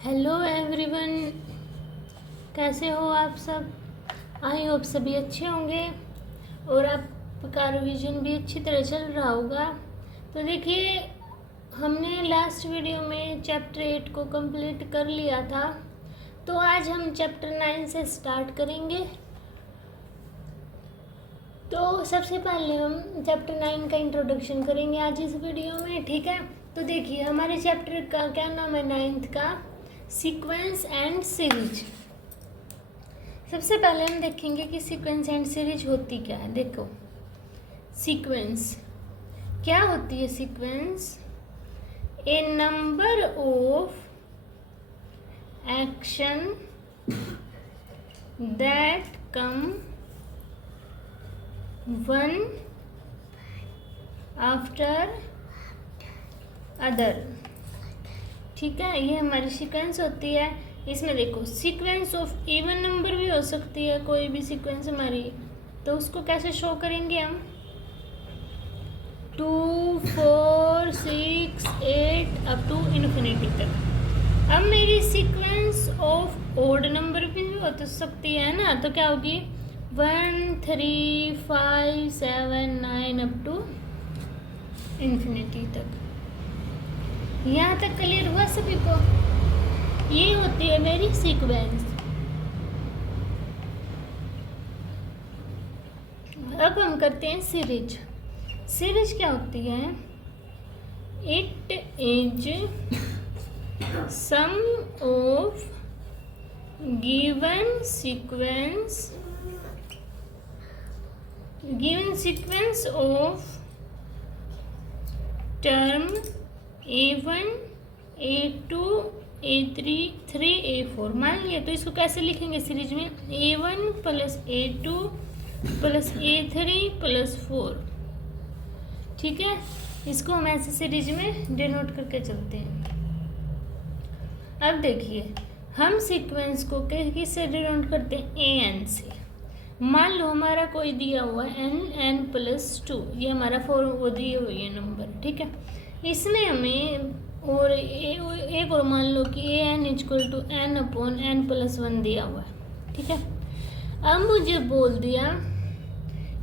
Hello everyone, कैसे हो आप सब। आई होप सभी अच्छे होंगे और आपका रिवीजन भी अच्छी तरह चल रहा होगा। तो देखिए, हमने लास्ट वीडियो में चैप्टर 8 को कंप्लीट कर लिया था, तो आज हम चैप्टर 9 से स्टार्ट करेंगे। तो सबसे पहले हम चैप्टर 9 का इंट्रोडक्शन करेंगे आज इस वीडियो में, ठीक है। तो देखिए, हमारे चैप्टर का क्या नाम है 9th का, सीक्वेंस एंड सीरीज। सबसे पहले हम देखेंगे कि सीक्वेंस एंड सीरीज होती क्या है। देखो, सीक्वेंस क्या होती है। Sequence A number of action that come one after other, ठीक है। ये हमारी सीक्वेंस होती है। इसमें देखो, सीक्वेंस ऑफ इवन नंबर भी हो सकती है, कोई भी सीक्वेंस हमारी, तो उसको कैसे शो करेंगे हम, 2 4 6 8 अप टू इन्फिनिटी तक। अब मेरी सीक्वेंस ऑफ ओड नंबर भी हो तो सकती है ना, तो क्या होगी 1 3 5 7 9 अप टू इन्फिनिटी तक। यहाँ तक क्लियर हुआ सभी को। ये होती है मेरी सीक्वेंस। अब हम करते हैं सीरीज। सीरीज क्या होती है, it is sum of given sequence of term A1 A2 A3 3 A4 मान लिया। तो इसको कैसे लिखेंगे सीरीज में, A1 plus A2 plus A3 plus 4, ठीक है। इसको हम ऐसे सीरीज में डिनोट करके चलते हैं। अब देखिए, हम सीक्वेंस को किससे डिनोट करते हैं, AN से। मान लो हमारा कोई दिया हुआ है N प्लस 2, ये हमारा 4 वो दिए हुए है नंबर, ठीक है। इसमें हमें और एक और मान लो कि AN equal to N upon N plus 1 दिया हुआ है, ठीक है। अब मुझे बोल दिया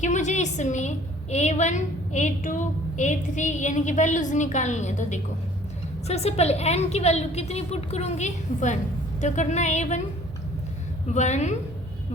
कि मुझे इसमें A1 A2 A3 यानी कि वैल्यूज निकालनी है। तो देखो, सबसे पहले N की वैल्यू कितनी पुट करूँगी, 1। तो करना A1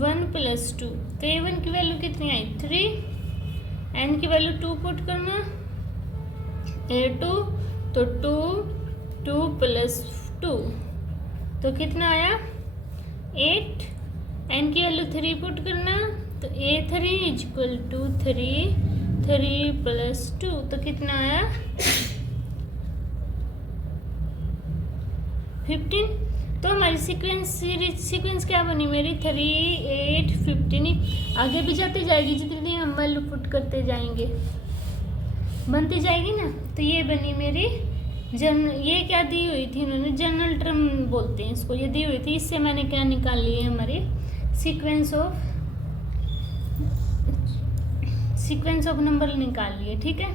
1 प्लस 2, तो A1 की वैल्यू कितनी आई 3, N की वैल्यू 2 पुट करना, A2 तो 2 प्लस 2 तो कितना आया 8, N की वैल्यू 3 पुट करना, तो A3 इक्वल टू 3 प्लस 2 तो कितना आया 15। तो हमारी सीक्वेंस क्या बनी मेरी 3 8 15, आगे भी जाती जाएगी जितनी हम वैल्यू पुट करते जाएंगे, बनती जाएगी ना। तो ये बनी मेरी ये क्या दी हुई थी उन्होंने, जनरल टर्म बोलते हैं इसको, ये दी हुई थी। इससे मैंने क्या निकाल ली है, हमारी सीक्वेंस ऑफ नंबर निकाल लिए, ठीक है।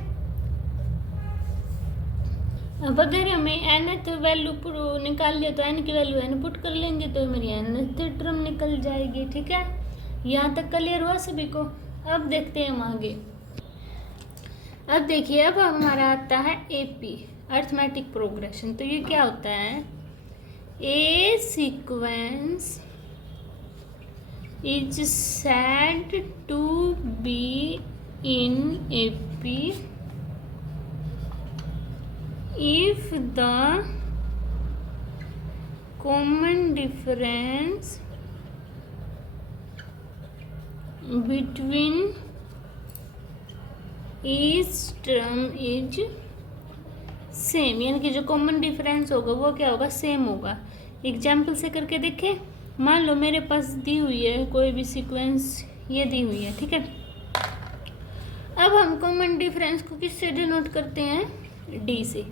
अब अगर हमें nth वैल्यू निकाल लिया तो n की वैल्यू n पुट कर लेंगे तो मेरी nth टर्म निकल जाएगी, ठीक है। यहाँ तक क्लियर हुआ सभी को। अब देखते हैं हम आगे। अब देखिए, अब हमारा आता है AP अर्थमेटिक प्रोग्रेशन। तो ये क्या होता है, a sequence is said to be in AP if the common difference between each term is same, यानी कि जो कॉमन डिफरेंस होगा वो क्या होगा, सेम होगा। एग्जाम्पल से करके देखें। मान लो मेरे पास दी हुई है कोई भी सीक्वेंस, ये दी हुई है, ठीक है। अब हम कॉमन डिफरेंस को किससे डिनोट करते हैं, D से।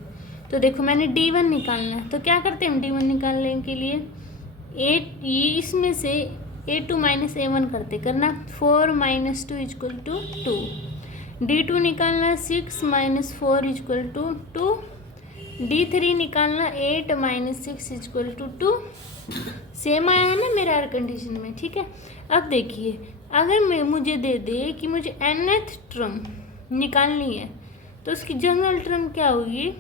तो देखो, मैंने D1 निकालना है, तो क्या करते हैं हम D1 निकालने के लिए इसमें से A2 माइनस A1 करना, 4 माइनस 2 इक्वल टू 2। D2 निकालना, 6 माइनस 4 इक्वल टू 2। D3 निकालना 8 - 6 = 2। सेम आया है ना मेरा कंडीशन में, ठीक है। अब देखिए, अगर मुझे दे दे कि मुझे nth टर्म निकालनी है तो उसकी जनरल टर्म क्या होगी,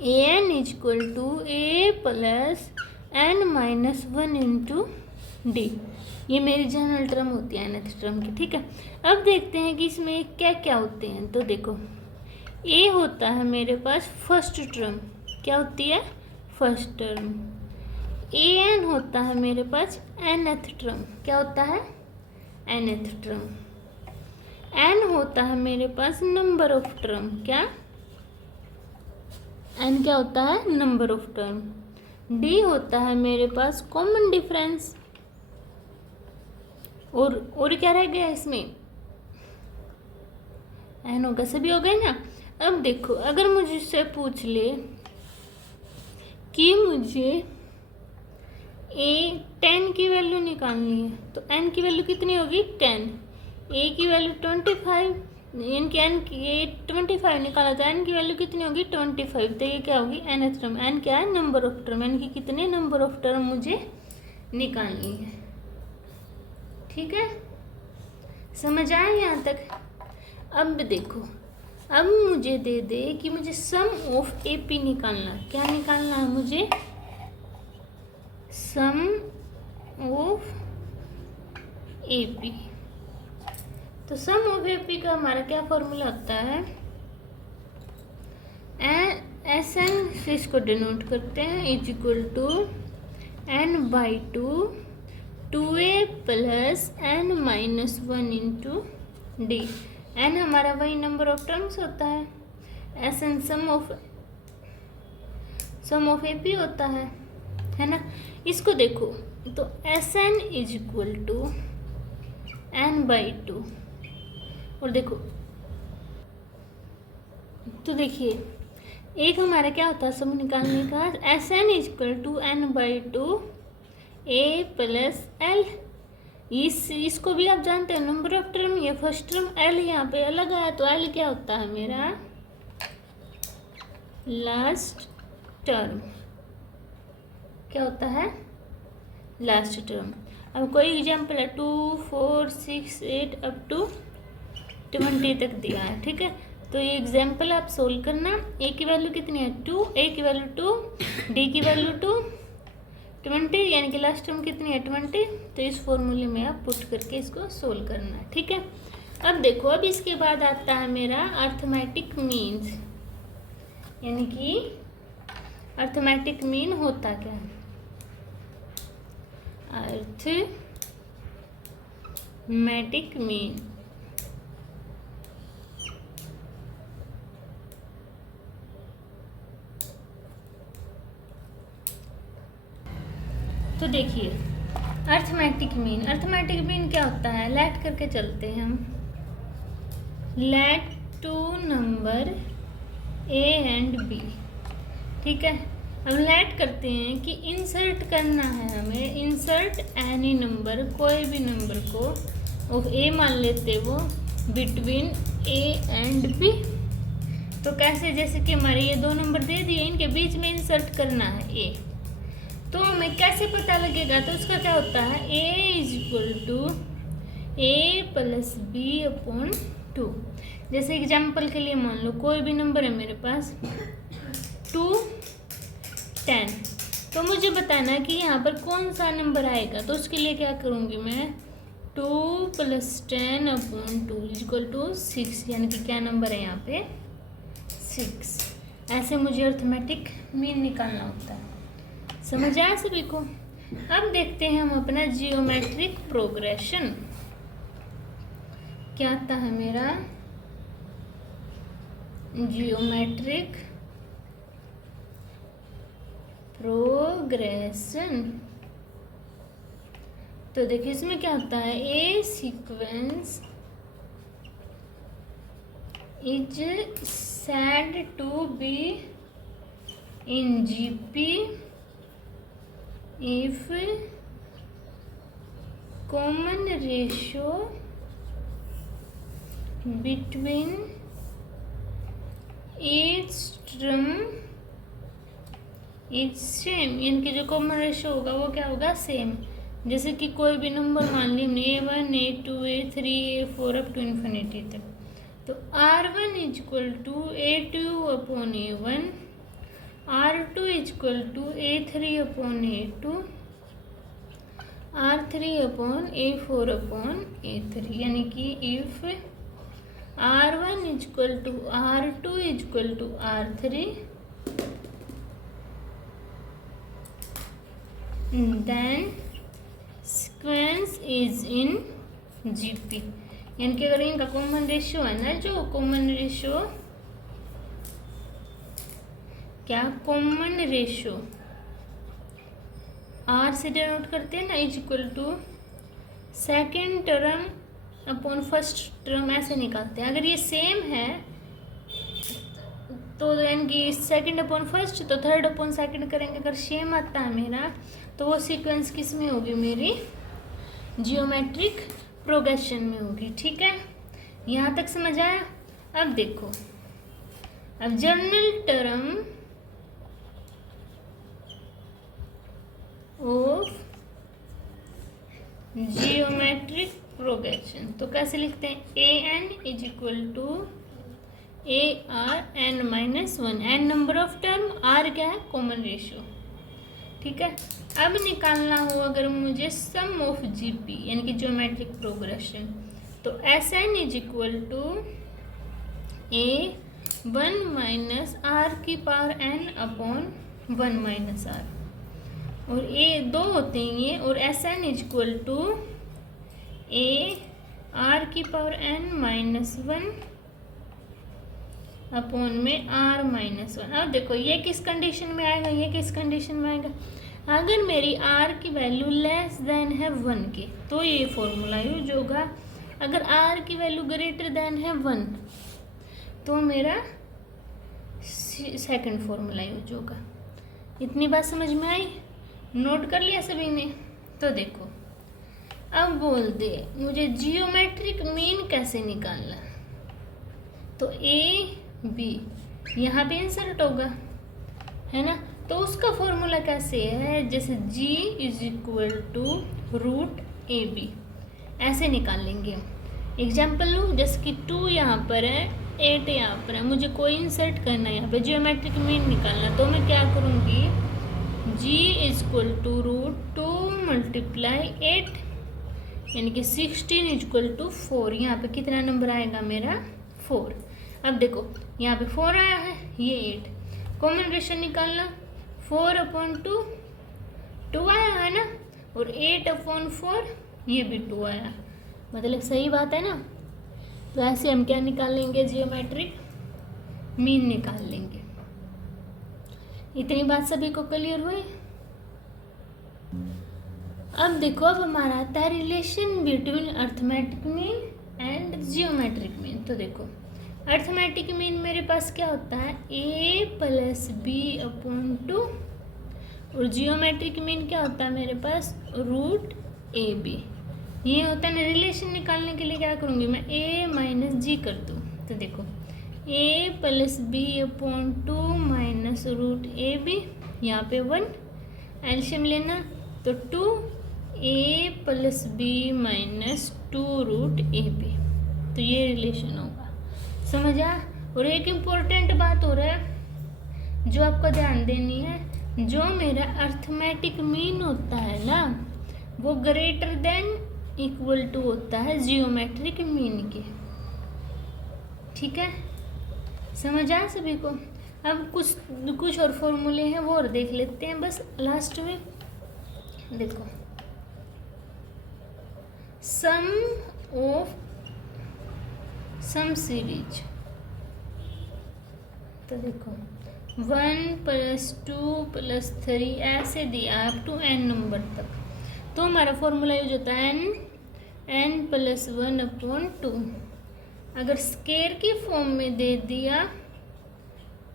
an = a + n - 1 × d। ये मेरी जनरल टर्म होती है nth टर्म की, ठीक है। अब देखते हैं कि इसमें क्या क्या होते हैं। तो देखो, ए होता है मेरे पास फर्स्ट टर्म, क्या होती है, फर्स्ट टर्म। ए एन होता है मेरे पास nth टर्म, क्या होता है, nth टर्म। एन होता है मेरे पास नंबर ऑफ टर्म, क्या, एन क्या होता है, नंबर ऑफ टर्म। डी होता है मेरे पास कॉमन डिफरेंस, और क्या रह गया इसमें, एन होगा, सभी हो गए ना। अब देखो, अगर मुझसे पूछ ले कि मुझे 10 की वैल्यू निकालनी है तो n की वैल्यू कितनी होगी, 10। a की वैल्यू 25, इनकी n की 25 निकाला तो n की वैल्यू कितनी होगी, 25। तो ये क्या होगी, nth टर्म। n क्या है, नंबर ऑफ टर्म, n की कितने नंबर ऑफ टर्म मुझे निकालनी है, ठीक है। समझ आए यहाँ तक। अब देखो, अब मुझे दे दे कि मुझे सम ऑफ AP निकालना, क्या निकालना है मुझे, सम ऑफ AP। तो सम ऑफ AP का हमारा क्या फॉर्मूला होता है, SN से इसको डिनोट करते हैं, = n/2 2a + n - 1 × d। n हमारा वही नंबर ऑफ टर्म्स होता है, SN सम ऑफ AP होता है ना। इसको देखो, तो SN = n/2, और देखो, तो देखिए एक हमारा क्या होता है सम निकालने का, SN = n/2 a + l। इसको भी आप जानते हैं, नंबर ऑफ टर्म, ये फर्स्ट टर्म, l यहाँ पे अलग आया तो l क्या होता है मेरा, लास्ट टर्म, क्या होता है, लास्ट टर्म। अब कोई एग्जाम्पल है, 2 4 6 8 अप टू 20 तक दिया है, ठीक है। तो ये एग्जाम्पल आप सोल्व करना। a की वैल्यू कितनी है, 2, a की वैल्यू 2, d की वैल्यू 2, 20, यानी कि लास्ट टर्म कितनी है, 20। तो इस फॉर्मूले में आप पुट करके इसको सोल्व करना है, ठीक है। अब देखो, अब इसके बाद आता है मेरा अर्थमेटिक मीन्स, यानी कि अर्थमेटिक मीन होता क्या है, अर्थमेटिक मीन। तो देखिए, अर्थमेटिक मीन क्या होता है, लेट करके चलते हैं हम, let 2 number A and B, ठीक है। हम लेट करते हैं कि इंसर्ट करना है हमें, इंसर्ट एनी नंबर, कोई भी नंबर को ऑफ A मान लेते वो, बिटवीन A एंड B। तो कैसे, जैसे कि हमारे ये 2 नंबर दे दिए, इनके बीच में इंसर्ट करना है A। तो हमें कैसे पता लगेगा, तो उसका क्या होता है, A = A + B/2। जैसे एग्जाम्पल के लिए मान लो कोई भी नंबर है मेरे पास 2 10, तो मुझे बताना है कि यहाँ पर कौन सा नंबर आएगा। तो उसके लिए क्या करूँगी मैं, 2 + 10/2 = 6, यानी कि क्या नंबर है यहाँ पे, 6। ऐसे मुझे अर्थमेटिक मीन निकालना होता है। समझ आया सभी को। अब देखते हैं हम अपना जियोमेट्रिक प्रोग्रेशन, क्या आता है मेरा, जियोमेट्रिक प्रोग्रेशन। तो देखिए इसमें क्या होता है, a sequence is said to be in GP if common ratio between each term is same, यानी कि जो कॉमन रेशियो होगा वो क्या होगा, सेम। जैसे कि कोई भी नंबर मान ली हमने A1 A2 A3 A4 up to infinity तक, तो R1 is equal to A2 upon A1, R2 is equal to A3 upon A2, R3 upon A4 upon A3, यानी कि if R1 is equal to R2 is equal to R3, then sequence is in GP, यानी कि अगर इनका common ratio है ना, जो common ratio, क्या कॉमन रेशियो आर से डिनोट करते हैं ना, is equal to second term upon first term, ऐसे निकालते हैं। अगर ये सेम है तो यानी कि सेकंड अपॉन फर्स्ट, तो थर्ड अपॉन सेकंड करेंगे। अगर सेम आता है मेरा, तो वो सीक्वेंस किस में होगी, मेरी जियोमेट्रिक प्रोग्रेशन में होगी। ठीक है, यहाँ तक समझ आया। अब देखो, अब general term of geometric progression, तो कैसे लिखते हैं, A N is equal to A R N minus one, N number of term, R क्या है, कॉमन रेशियो। ठीक है, अब निकालना हो अगर मुझे सम ऑफ जीपी, यानी कि ज्योमेट्रिक प्रोग्रेशन, तो S N is equal to A one minus R की power N upon one minus R, और ए दो होते हैं ये, और S N is equal to A R की power N minus one upon में आर माइनस वन। अब देखो ये किस कंडीशन में आएगा, ये किस कंडीशन में आएगा, अगर मेरी आर की वैल्यू लेस देन है वन के, तो ये फॉर्मूला यूज होगा। अगर आर की वैल्यू ग्रेटर देन है वन, तो मेरा सेकंड फॉर्मूला यूज होगा। इतनी बात समझ में आई, नोट कर लिया सभी ने। तो देखो, अब बोल दे मुझे जियोमेट्रिक मीन कैसे निकालना, तो ए बी यहाँ पे इंसर्ट होगा, है ना, तो उसका फॉर्मूला कैसे है, जैसे g is equal to root A B, ऐसे निकाल लेंगे हम। एग्जाम्पल लूँ, जैसे कि 2 यहाँ पर है, 8 यहाँ पर है, मुझे कोई इंसर्ट करना है यहाँ पे, जियोमेट्रिक मीन निकालना, तो मैं क्या करूँगी, g is equal to root 2 multiply 8, यानी कि 16 इज इक्वल टू 4। यहाँ पे कितना नंबर आएगा मेरा, 4। अब देखो यहाँ पे 4 आया है, ये 8, कॉमन रेशियो निकालना, 4 अपॉन 2 आया है ना, और 8 अपॉन 4 ये भी 2 आया, मतलब सही बात है ना। तो ऐसे हम क्या निकाल लेंगे, जियोमेट्रिक मीन निकाल लेंगे। इतनी बात सभी को क्लियर हुई। अब देखो, अब हमारा आता है relation between arithmetic mean and geometric mean. तो देखो, अर्थमेटिक मीन मेरे पास क्या होता है, a प्लस बी अपॉन 2, और जियोमेट्रिक मीन क्या होता है मेरे पास, रूट ए बी। ये होता है ना, रिलेशन निकालने के लिए क्या करूँगी मैं, a माइनस जी कर दूँ। तो देखो, a plus B upon 2 minus root A B, यहाँ पे 1 एल्शियम लेना, तो 2a plus B minus 2 root A B, तो ये रिलेशन होगा। समझा। और एक इम्पोर्टेंट बात हो रहा है जो आपको ध्यान देनी है, जो मेरा अर्थमेटिक मीन होता है ना, वो ग्रेटर देन इक्वल टू होता है जियोमेट्रिक मीन के। ठीक है, समझ आया सभी को। अब कुछ और फॉर्मूले हैं वो और देख लेते हैं बस लास्ट में। देखो, सम ऑफ सम सीरीज, तो देखो 1 प्लस 2 प्लस 3 ऐसे दिया अप टू n नंबर तक, तो हमारा फॉर्मूला यूज होता है n प्लस 1 अपॉन 2। अगर स्केयर की फॉर्म में दे दिया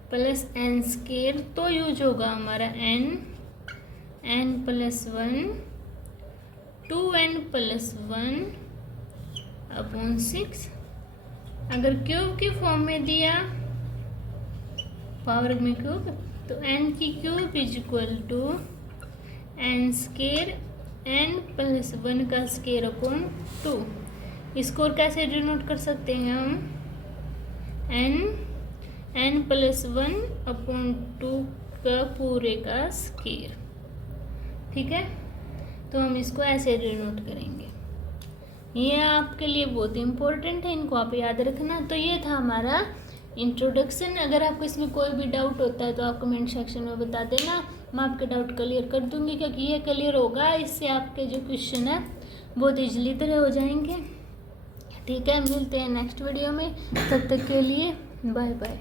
प्लस n स्केयर, तो यूज होगा हमारा n plus 1 2n plus 1 upon 6। अगर क्यूब की फॉर्म में दिया, पावर में क्यूब तो n की cube is equal to n square n plus 1 का स्केयर अपॉन 2। इसको और कैसे डिनोट कर सकते हैं हम, n प्लस 1 अपॉन 2 का पूरे का स्केयर। ठीक है, तो हम इसको ऐसे डिनोट करेंगे। ये आपके लिए बहुत इंपॉर्टेंट है, इनको आप याद रखना। तो ये था हमारा इंट्रोडक्शन। अगर आपको इसमें कोई भी डाउट होता है तो आप कमेंट सेक्शन में बता देना, मैं आपके डाउट क्लियर कर दूंगी, क्योंकि ये क्लियर होगा, इससे आपके जो क्वेश्चन है बहुत ईजिली तरह हो जाएंगे। ठीक है, मिलते हैं नेक्स्ट वीडियो में, तब तक के लिए बाय बाय।